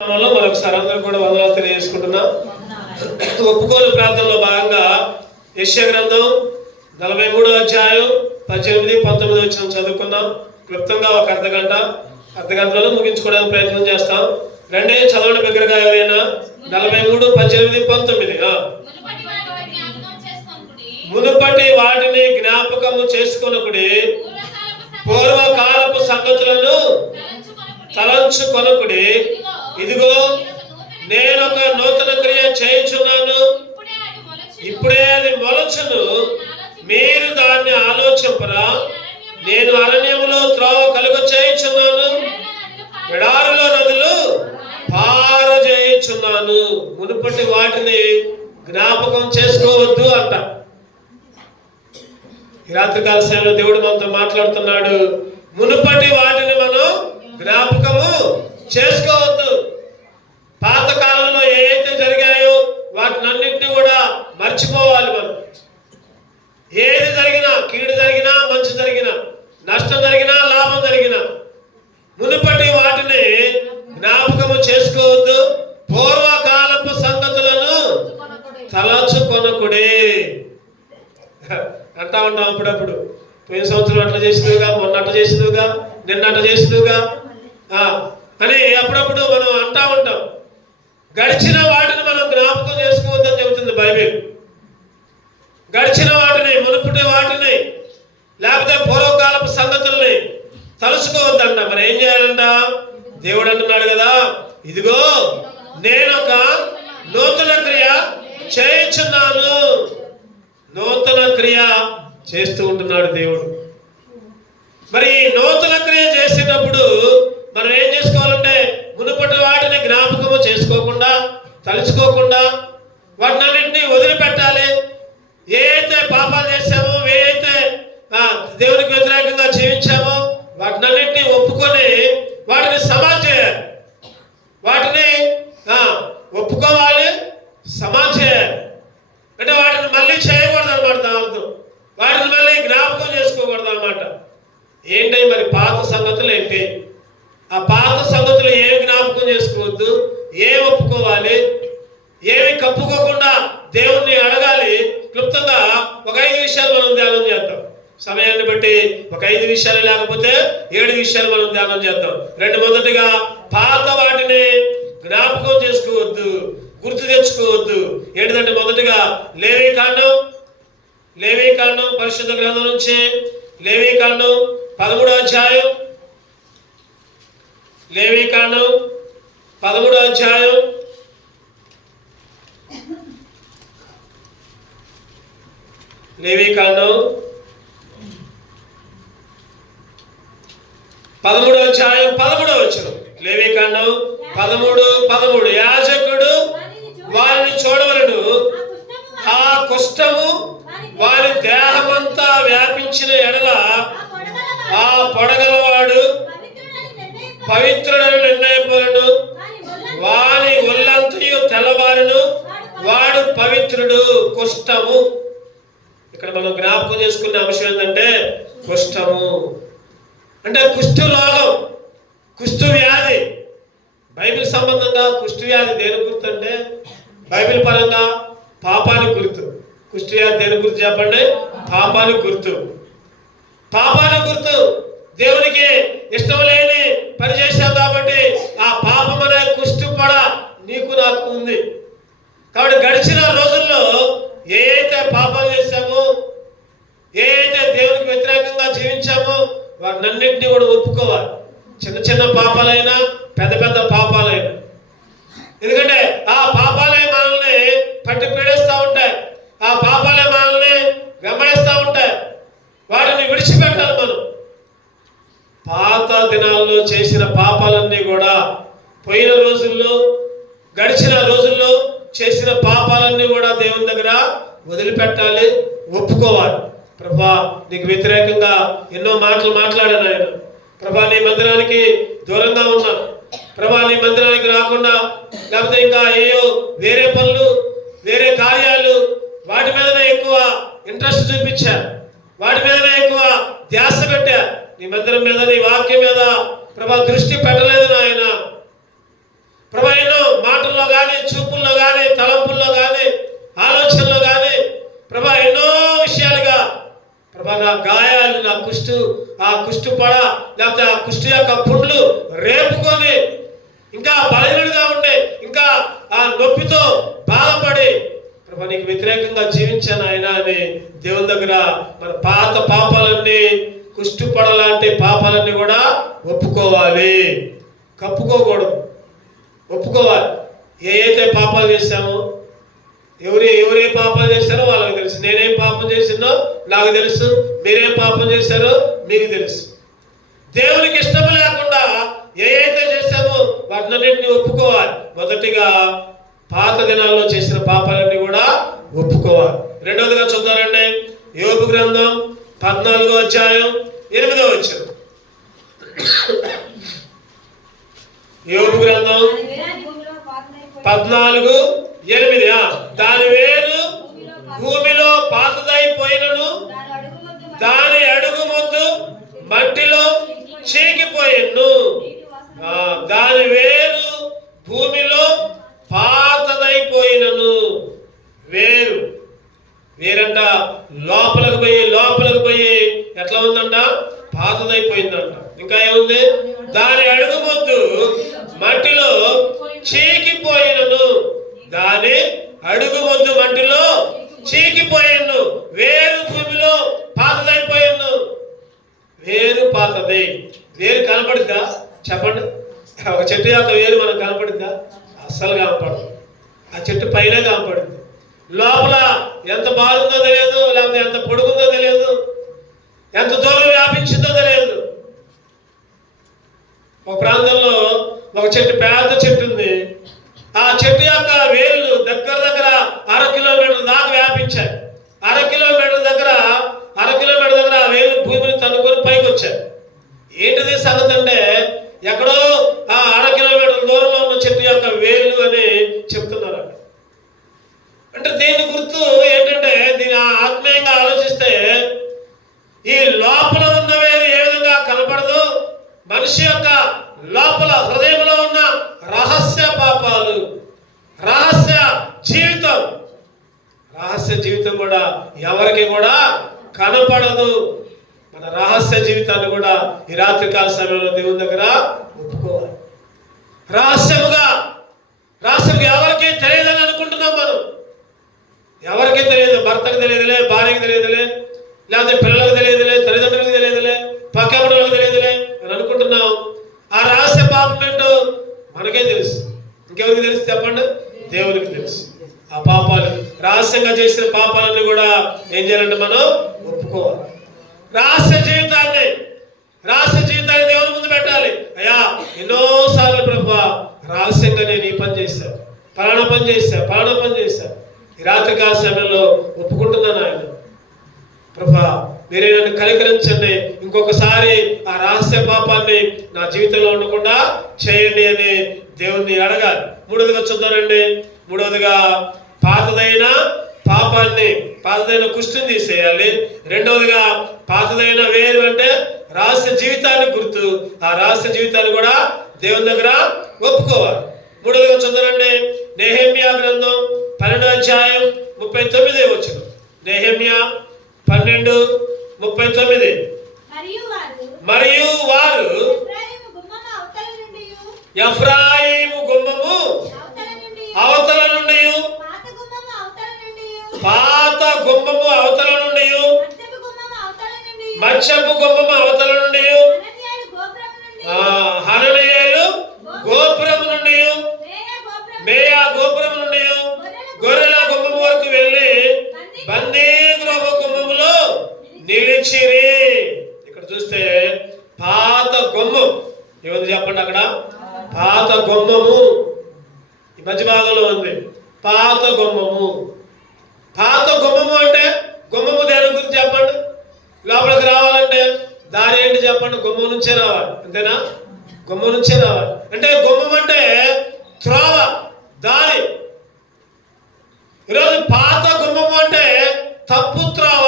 మరొకసారి అందరూ కూడా వందనాలు తెలియజేసుకుంటున్నాం. ఒప్పుకోలు ప్రార్థనలో భాగంగా యెషయా గ్రంథం 43వ అధ్యాయం 18-19 వచనం చదువుకున్నాం. క్లుప్తంగా ఒక అర్ధగంటలో ముగించుకోవడానికి ప్రయత్నం చేస్తాం. రెండే చదవడం దగ్గరగా ఎవరైనా 43:18-19 మునుపటి వాటిని జ్ఞాపకము చేసుకొనుకుడి, పూర్వకాలపు సంగతులను తలంచుకొనుకుడి. ఇదిగో నేను ఒక నూతన క్రియ చేయుచున్నాను, ఇప్పుడే అది మొలచును, మీరు దాన్ని ఆలోచింపరా. నేను అరణ్యములో త్రోవ కలుగ చేయుచున్నాను, ఎడారిలో నదులు పారజేయుచున్నాను. మునుపటి వాటిని జ్ఞాపకం చేసుకోవద్దు అంట. ఈ రాత్రికాల సమయంలో దేవుడు మనతో మాట్లాడుతున్నాడు. మునుపటి వాటిని మనం జ్ఞాపకము చేసుకోవద్దు. పాత కాలంలో ఏదైతే జరిగాయో వాటినన్నింటినీ కూడా మర్చిపోవాలి. మనం ఏది జరిగినా, కీడు జరిగినా, మంచి జరిగినా, నష్టం జరిగినా, లాభం జరిగినా, మునుపటి వాటిని జ్ఞాపకము చేసుకోవద్దు. పూర్వకాలపు సంగతులను తలచుకొనకుడే అంటా ఉంటాం అప్పుడప్పుడు. పోయిన సంవత్సరం అట్లా చేసినవుగా, మొన్న అట్లా చేసినవుగా, నిన్న అట్లా చేసినవుగా అని అప్పుడప్పుడు మనం అంటా ఉంటాం. గడిచిన వాటిని మనం జ్ఞాపకం చేసుకోవద్దని చెబుతుంది బైబిల్. గడిచిన వాటిని, మునుపటి వాటిని, లేకపోతే పూర్వకాలపు సంగతుల్ని తలుసుకోవద్దంట. మరి ఏం చేయాలంట? దేవుడు అంటున్నాడు కదా, ఇదిగో నేను ఒక నూతన క్రియ చేయుచున్నాను. నూతన క్రియ చేస్తూ ఉంటున్నాడు దేవుడు. మరి ఈ నూతన క్రియ చేసేటప్పుడు మనం ఏం చేసుకోవాలంటే, మునుపటి వాటిని జ్ఞాపకము చేసుకోకుండా, తలుచుకోకుండా వాటినన్నింటినీ వదిలిపెట్టాలి. ఏ అయితే పాపాలు చేశామో, ఏ అయితే దేవునికి వ్యతిరేకంగా జీవించామో వాటినన్నింటినీ ఒప్పుకొని వాటిని సమాధి చేయాలి. వాటిని ఒప్పుకోవాలి, సమాధి చేయాలి. అంటే వాటిని మళ్ళీ చేయకూడదు అనమాట. దాని అర్థం వాటిని మళ్ళీ జ్ఞాపకం చేసుకోకూడదు అనమాట. ఏంటి మరి పాత సంగతులు ఏంటి? ఆ పాత సంగతులు ఏమి జ్ఞాపకం చేసుకోవద్దు, ఏమి ఒప్పుకోవాలి, ఏమి కప్పుకోకుండా దేవుణ్ణి అడగాలి. క్లుప్తంగా ఒక 5 విషయాలు మనం ధ్యానం చేద్దాం. సమయాన్ని బట్టి ఒక 5 విషయాలు, లేకపోతే 7 విషయాలు మనం ధ్యానం చేద్దాం. మొదటిగా పాత వాటిని జ్ఞాపకం చేసుకోవద్దు, గుర్తు తెచ్చుకోవద్దు. ఏంటంటే మొదటిగా లేవీకాండం పరిశుద్ధ గ్రంథం నుంచి లేవీకాండం 13వ అధ్యాయం. లేవీకాండం 13వ అధ్యాయం 13వ వచనం. లేవీకాండం 13:13 యాజకుడు వారిని చూడవలెను, ఆ కుష్ఠము వారి దేహమంతా వ్యాపించిన ఎడల ఆ పొడగలవాడు పవిత్రుడని నిర్ణయింపబడును, వాని ఒళ్ళంతయు తెల్లబారును, వాడు పవిత్రుడు. కుష్ఠము ఇక్కడ మనం జ్ఞాపకం చేసుకునే అంశం ఏంటంటే కుష్ఠము అంటే కుష్ఠ రోగం, కుష్ఠ వ్యాధి. బైబిల్ సంబంధంగా కుష్ఠ వ్యాధి దేని గుర్తు అంటే బైబిల్ పరంగా పాపానికి గుర్తు. కుష్ఠ వ్యాధి దేని గుర్తు చెప్పండి? పాపానికి గుర్తు. పాపానికి గుర్తు. దేవునికి ఇష్టం లేని పని చేశాం కాబట్టి ఆ పాపం అనే కుష్టి పడ నీకు నాకు ఉంది. కాబట్టి గడిచిన రోజుల్లో ఏ అయితే పాపాలు చేశామో, ఏ అయితే దేవునికి వ్యతిరేకంగా జీవించామో వాటినన్నింటినీ కూడా ఒప్పుకోవాలి. చిన్న చిన్న పాపాలైనా, పెద్ద పెద్ద పాపాలైనా. ఎందుకంటే ఆ పాపాలే మనల్ని పట్టి పీడిస్తూ ఉంటాయి, ఆ పాపాలే మనల్ని వెంబడిస్తూ ఉంటాయి. వాటిని విడిచిపెట్టాలి మనం. పాత దినాల్లో చేసిన పాపాలన్నీ కూడా, పోయిన రోజుల్లో, గడిచిన రోజుల్లో చేసిన పాపాలన్నీ కూడా దేవుని దగ్గర వదిలిపెట్టాలి, ఒప్పుకోవాలి. ప్రభా, నీకు వ్యతిరేకంగా ఎన్నో మాటలు మాట్లాడాను ఆయన. ప్రభా, నీ మందిరానికి దూరంగా ఉన్నా. ప్రభా, నీ మందిరానికి రాకుండా, లేకపోతే ఇంకా ఏయో వేరే పనులు, వేరే కార్యాలు, వాటి మీదనే ఎక్కువ ఇంట్రెస్ట్ చూపించా, వాటి మీదనే ఎక్కువ ధ్యాస పెట్టా. నీ మందిరం మీద, నీ వాక్యం మీద ప్రభా దృష్టి పెట్టలేదు నాయన. ప్రభా కానీ, చూపుల్లో కానీ, తలంపుల్లో కానీ, ఆలోచనలో కానీ ప్రభా ఎన్నో విషయాలుగా ప్రభా నా గాయాలు, నా ఆ కుష్టు పడ, లేకపోతే ఆ కుష్టి యొక్క పుండ్లు రేపుకొని ఇంకా బలహీనుడిగా ఉండే, ఇంకా ఆ నొప్పితో బాధపడి ప్రభా నీకు వ్యతిరేకంగా జీవించాను ఆయన అని దేవుని దగ్గర మన పాత పాపాలన్నీ, కుష్టు పడ లాంటి పాపాలన్నీ కూడా ఒప్పుకోవాలి. కప్పుకోకూడదు, ఒప్పుకోవాలి. అయితే పాపాలు చేశామో, ఎవరే పాపాలు చేశారో వాళ్ళకి తెలుసు. నేనేం పాపం చేసిందో నాకు తెలుసు, మీరేం పాపం చేశారో మీకు తెలుసు. దేవునికి ఇష్టం లేకుండా ఏదైతే చేశామో వాటినన్నింటినీ ఒప్పుకోవాలి. మొదటిగా పాత దినాల్లో చేసిన పాపాలన్నీ కూడా ఒప్పుకోవాలి. రెండవదిగా చూద్దారండి, యోబు గ్రంథం 14వ అధ్యాయం 8వ వచనం. యోబు గ్రంథం 14:8. దాని వేరు భూమిలో పాతదైపోయినను దాని అడుగు మొద్దు మట్టిలో చీకిపోయిను. దాని వేరు భూమిలో పాతదైపోయినను. వేరంట లోపలకు పోయి ఎట్లా ఉందంట? పాతదైపోయిందంట. ఇంకా ఏముంది? దాని అడుగు మొద్దు మట్టిలో చీకిపోయినను. దాని అడుగు మొద్దు మట్టిలో చీకిపోయిను. వేరు భూమిలో పాతదైపోయిను. వేరు పాతది. వేరు కనపడుద్దా? చెప్పండి. ఒక చెట్టు యొక్క వేరు మనకు కనపడుద్దా? అస్సలు కనపడదు. ఆ చెట్టు పైన కనపడుద్ది. లోపల ఎంత బాగుందో తెలియదు, లేకపోతే ఎంత పొడుగుందో తెలియదు, ఎంత దూరం వ్యాపించిందో తెలియదు. ఒక ప్రాంతంలో ఒక చెట్టు, పెద్ద చెట్టు ఉంది. ఆ చెట్టు యొక్క వేళ్ళు దగ్గర 1/2 కిలోమీటర్ దాకా వ్యాపించాయి. 1/2 కిలోమీటర్ దగ్గర ఆ వేళ్ళు భూమిని తన్నుకొని పైకి వచ్చాయి. ఏంటిది సంగతి అంటే, ఎక్కడో ఆ 1/2 కిలోమీటర్ దూరంలో ఉన్న చెట్టు యొక్క వేళ్ళు అని చెప్తున్నారు. అంటే దీని గుర్తు ఏంటంటే, దీని ఆత్మీయంగా ఆలోచిస్తే ఈ లోపల ఉన్న వేరు ఏ విధంగా కనపడదు, మనిషి యొక్క లోపల హృదయంలో ఉన్న రహస్య పాపాలు, రహస్య జీవితం కూడా ఎవరికి కూడా కనపడదు. మన రహస్య జీవితాన్ని కూడా ఈ రాత్రికాల సమయంలో దేవుని దగ్గర ఒప్పుకోవాలి. రహస్యంగా ఎవరికి తెలియదని అనుకుంటున్నాం మనం. ఎవరికి తెలియదు. భర్తకు తెలియదులే, భార్యకి తెలియదులే, లేకపోతే పిల్లలకు తెలియదులే, తల్లిదండ్రులకు తెలియదులే, పక్కబడులకు తెలియదులే అని అనుకుంటున్నాం. ఆ రహస్య పాపం ఏంటో మనకే తెలుసు. ఇంకెవరికి తెలుసు చెప్పండి? దేవునికి తెలుసు. ఆ పాపాలు, రహస్యంగా చేసిన పాపాలన్నీ కూడా ఏం చేయాలంటే మనం ఒప్పుకోవాలి. రహస్య జీవితాన్ని దేవుని ముందు పెట్టాలి. అయ్యా, ఎన్నోసార్లు ప్రభువా రహస్యంగా నేను ఈ పని చేశాను, పలానా పని చేశాను. ఈ రాత్రికాల సమయంలో ఒప్పుకుంటున్నాను. ఆయన ప్రభా మీరే నన్ను కనికరించండి, ఇంకొకసారి ఆ రహస్య పాపాన్ని నా జీవితంలో ఉండకుండా చేయండి అని దేవుణ్ణి అడగాలి. మూడవదిగా చూద్దానండి. మూడవదిగా పాతదైన కుష్టిని తీసేయాలి. రెండవదిగా పాతదైన వేరు అంటే రహస్య జీవితాన్ని గుర్తు. ఆ రహస్య జీవితాన్ని కూడా దేవుని దగ్గర ఒప్పుకోవాలి. మూడవదిగా చూద్దానండి. నెహెమ్యా గ్రంథం 12వ అధ్యాయం 39వ వచనం. నెహెమ్యా 12:39. మరియు వారు ఎఫ్రాయిము గుమ్మము అవతల నుండి, పాత గుమ్మము అవతల నుండి, మచ్చపు గుమ్మము అవతల నుండి, హననీయులు గోపురం నుండి, మేయా గోపురం నుండి, గొర్రెల గుమ్మము వరకు వెళ్ళి బందీ గృహ గుమ్మములో నిలిచిరి. ఇక్కడ చూస్తే పాత గుమ్మం ఏముంది చెప్పండి? అక్కడ పాత గుమ్మము ఈ మధ్య భాగంలో ఉంది. పాత గుమ్మము అంటే గుమ్మము దేని గురించి చెప్పండి? లోపలికి రావాలంటే దారి ఏంటి చెప్పండి? గుమ్మం నుంచే రావాలి. అంతేనా? గుమ్మం నుంచే రావాలి. అంటే గుమ్మం అంటే త్రోవ, దారి. ఈరోజు పాత గుమ్మము అంటే తప్పు త్రోవ,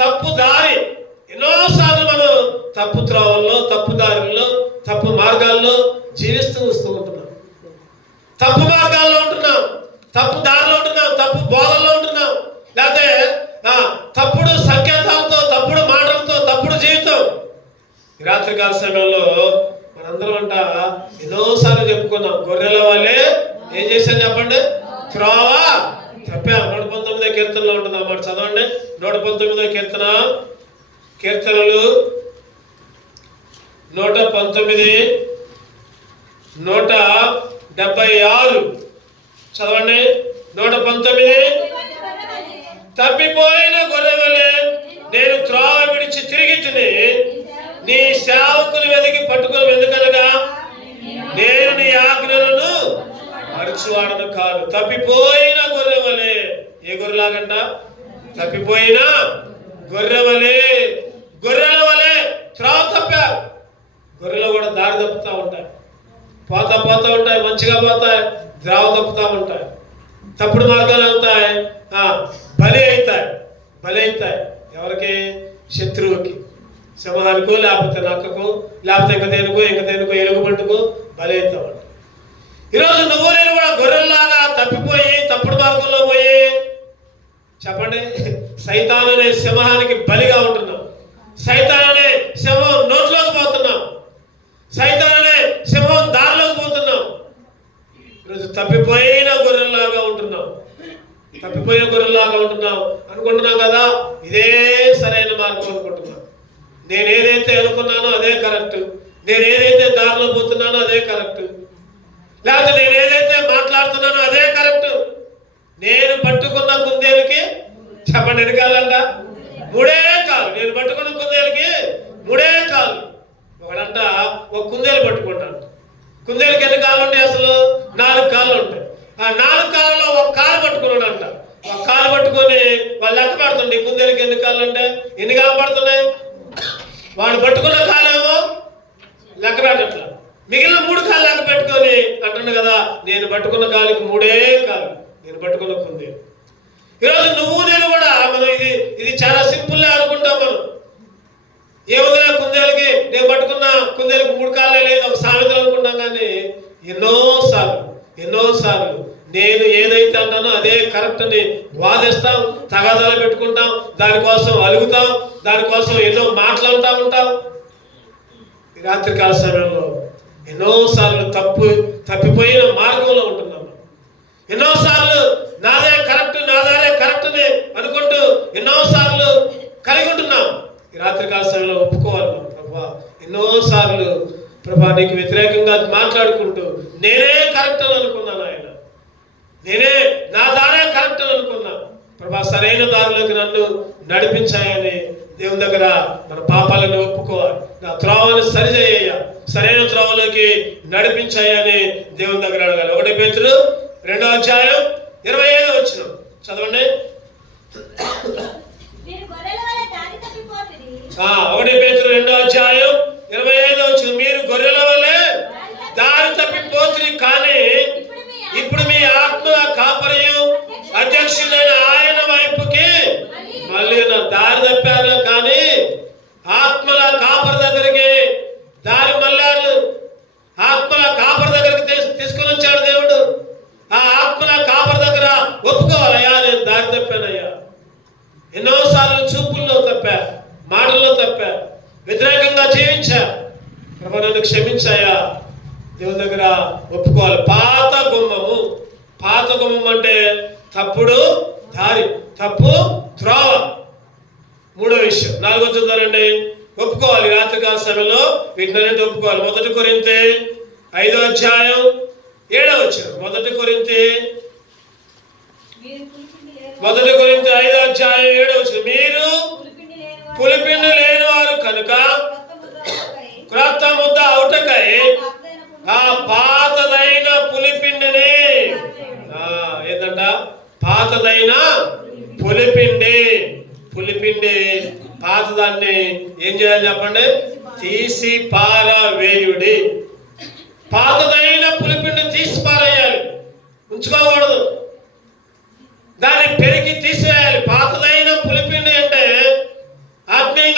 తప్పు దారి. ఎన్నోసార్లు మనం తప్పు త్రోవల్లో, తప్పు దారుల్లో, తప్పు మార్గాల్లో జీవిస్తూ ఉంటున్నాం. తప్పు మార్గాల్లో ఉంటున్నాం. వలె ఏం చేశాను చెప్పండి, త్రోవ తప్పాం. 119వ కీర్తనలో ఉంటుంది అన్నమాట. చదవండి 119వ కీర్తన, కీర్తనలు 119, 176 చదవండి. 119, తప్పిపోయిన గొర్రెవలే నేను త్రోవ విడిచి తిరిగి తిని నీ సేవకులు వెతికి పట్టుకుని, ఎందుకనగా నేను నీ ఆజ్ఞలను మరచువాడను కాదు. తప్పిపోయిన గొర్రెవలే, ఏ గొర్రెలాగంట, తప్పిపోయిన గొర్రెవలే, గొర్రెల వలె త్రోవ తప్పారు. గొర్రెలు కూడా దారి తప్పుతూ ఉంటాయి, పోతా ఉంటాయి, మంచిగా పోతాయి, ద్రావ తప్పుతూ ఉంటాయి, తప్పుడు మార్గాలు అవుతాయి, బలి అవుతాయి. ఎవరికి? శత్రువుకి, సింహానికో, లేకపోతే నక్కకు, లేకపోతే ఇంక దేనికో ఎలుగుబంటుకు బలి అవుతా ఉంటాయి. ఈరోజు నువ్వు నేను కూడా గొర్రెల్లాగా తప్పిపోయి తప్పుడు మార్గంలో పోయి చెప్పండి, సైతాను అనే సింహానికి బలిగా ఉంటున్నాం. సైతాను అనే సింహం నోట్లోకి పోతున్నాం, సైతాను అనే సింహం దారిలోకి పోతున్నాం. ఈరోజు తప్పిపోయిన గొర్రెల్లాగా ఉంటున్నాం అనుకుంటున్నాం కదా, ఇదే సరైన మార్గం అనుకుంటున్నాం. నేను ఏదైతే అనుకున్నానో అదే కరెక్ట్, నేను ఏదైతే దారిలో పోతున్నానో అదే కరెక్ట్, లేకపోతే నేను ఏదైతే మాట్లాడుతున్నానో అదే కరెక్ట్. నేను పట్టుకున్న కుందేలుకి చెప్పండి ఎన్ని కాళ్ళంట? 3 కాళ్ళు. నేను పట్టుకున్న కుందేలుకి 3 కాళ్ళు. ఒకడంట ఒక కుందేలు పట్టుకుంటాను. కుందేలుకి ఎన్ని కాళ్ళు ఉంటాయి? అసలు 4 కాళ్ళు ఉంటాయి. ఆ 4 కాళ్ళలో ఒక కాలు పట్టుకున్నాడు అంట. ఒక కాలు పట్టుకొని వాళ్ళు లెక్క పెడుతుండే కుందేలుకి ఎన్ని కాళ్ళు ఉంటాయి, ఎన్ని కాళ్ళు పడుతున్నాయి. వాడు పట్టుకున్న కాలేమో లెక్క పెట్టట్లా, మిగిలిన 3 కాళ్ళు లెక్క పెట్టుకొని అంటుండే కదా, నేను పట్టుకున్న కాలుకి 3 కాళ్ళు, నేను పట్టుకున్న కుందేలు. ఈరోజు నువ్వు నేను కూడా మనం ఇది చాలా సింపుల్ అనుకుంటాం. మనం ఏముందిలే కుందేలుకి, నేను పట్టుకున్న కుందేలుకి 3 కాళ్ళే లేదు, ఒక సామెత అనుకుంటాం. కానీ ఎన్నోసార్లు నేను ఏదైతే అంటానో అదే కరెక్ట్ అని వాదిస్తాం, తగాదాలు పెట్టుకుంటాం, దానికోసం అలుగుతాం, దానికోసం ఎన్నో మాట్లాడుతూ ఉంటాం. ఈ రాత్రికాల సమయంలో ఎన్నోసార్లు తప్పిపోయిన మార్గంలో ఉంటున్నాం. ఎన్నోసార్లు నాదే కరెక్ట్ అని అనుకుంటూ ఎన్నోసార్లు కలిగి ఉంటున్నాం. ఈ రాత్రికాల సమయంలో ఒప్పుకోవాలి ప్రభా. ఎన్నోసార్లు ప్రభా నీకు వ్యతిరేకంగా మాట్లాడుకుంటూ నేనే కరెక్ట్ అని అనుకున్నాను, నేనే నా దారే కరెక్ట్ అని అనుకున్నా. ప్రభా సరైన దారిలోకి నన్ను నడిపించాయని దేవుని దగ్గర మన పాపాలను ఒప్పుకోవాలి. నా త్రోవని సరిచేయ, సరైన త్రోవలోకి నడిపించాయని దేవుని దగ్గర అడగాలి. 1 పేతురు 2వ అధ్యాయం 25వ వచనం చదవండి. 1 పేతురు 2వ అధ్యాయం 25వ వచనం, మీరు గొర్రెల వలె దారి తప్పిపోతుంది, కానీ ఇప్పుడు మీ ఆత్మ కాపరియు అధ్యక్షుడైన ఆయన వైపుకి మళ్ళీ దారి తప్పారు. కానీ ఆత్మల కాపరి దగ్గరికి దారి మళ్ళారు. ఆత్మల కాపరి దగ్గరికి తీసుకుని వచ్చాడు దేవుడు. ఆ ఆత్మల కాపరి దగ్గర ఒప్పుకోవాలయ్యా, నేను దారి తప్పానయ్యా, ఎన్నోసార్లు చూపుల్లో తప్పా, మాటల్లో తప్పా, వ్యతిరేకంగా జీవించా, ప్రభు నన్ను క్షమించాయా. దేవుని దగ్గర ఒప్పుకోవాలి. పాత గుమ్మం అంటే తప్పుడు దారి, తప్పు త్రోవ. 3వ విషయం, 4వ చూద్దానండి. ఒప్పుకోవాలి. రాత్రికాల సమయంలో వీటిని ఒప్పుకోవాలి. 1 కొరింథీ 5వ అధ్యాయం 7వ వచనం. 1 కొరింథీ 5వ అధ్యాయం 7వ వచనం, మీరు పులిపిండి లేని వారు కనుక క్రొత్త ముద్ద అవుటకై ఆ పాతదైన పులిపిండిని, ఏంటంట పాతదైన పులిపిండి పాతదాన్ని ఏం చేయాలి చెప్పండి, తీసి పారవేయుడి. పాతదైన పులిపిండి తీసి పారేయాలి, ఉంచుకోకూడదు. దాన్ని పెరిగి తీసేయాలి. పాతదైన పులిపిండి అంటే ఆత్మీయంగా